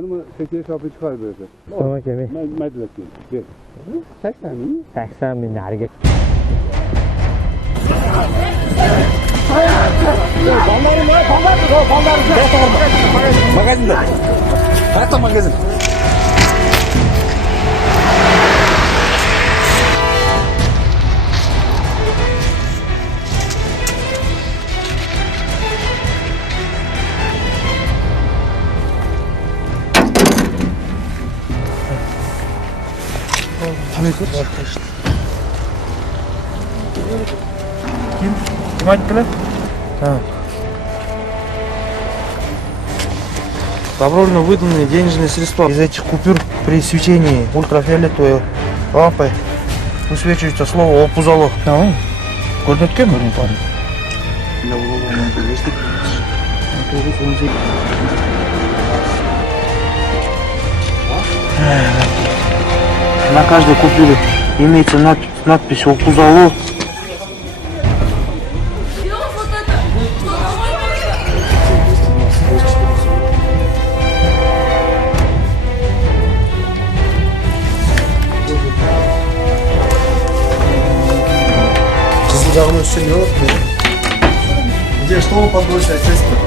Ama 8 kapı çıkar böyle. Tamam Kemi. Medlet değil. 80 mi? 80 bin hareket. Magazinde. Hatta magazin. Kim aytdilar? Ha. Добровольно выданные денежные средства из этих купюр при свечении ультрафиолетовой лампой высвечивается слово «Опузало». Tamam. Ko'rsatgan buni pari. На каждой купюре имеется надпись «Опузало». Кызыл жағын өссе не болады? Где что подбросить, естественно.